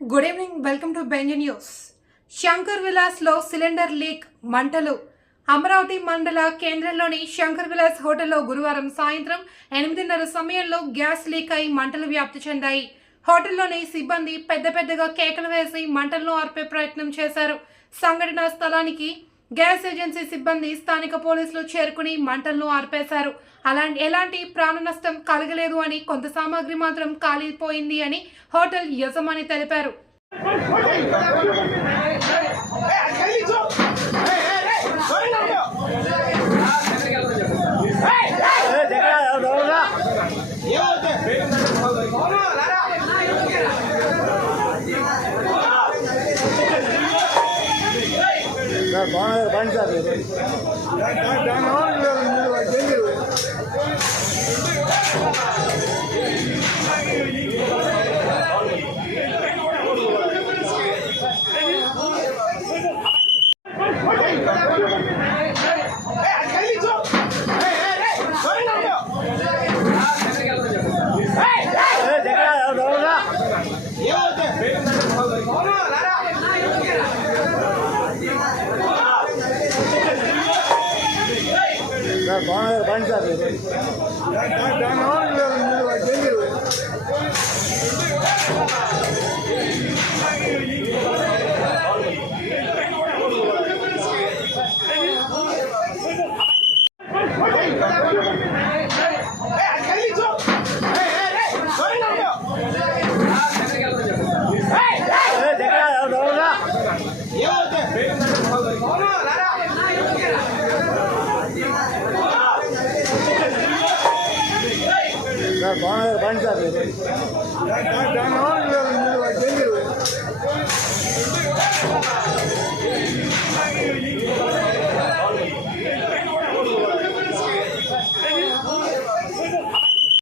Good evening, welcome to Benz news. Shankar విలాస్లో cylinder leak, మంటలు. అమరావతి మండల కేంద్రంలోని శంకర్ విలాస్ హోటల్లో గురువారం సాయంత్రం 8:30 సమయంలో గ్యాస్ లీక్ అయి మంటలు వ్యాప్తి చెందాయి. హోటల్లోని సిబ్బంది పెద్దగా కేకలు వేసి మంటలను ఆర్పే ప్రయత్నం చేశారు. సంఘటనా స్థలానికి గ్యాస్ ఏజెన్సీ సిబ్బంది, స్థానిక పోలీసులు చేరుకుని మంటలను ఆర్పేశారు. ఎలాంటి ప్రాణ నష్టం కలగలేదు అని, కొంత సామాగ్రి మాత్రం కాలిపోయింది అని హోటల్ యజమాని తెలిపారు. Bye.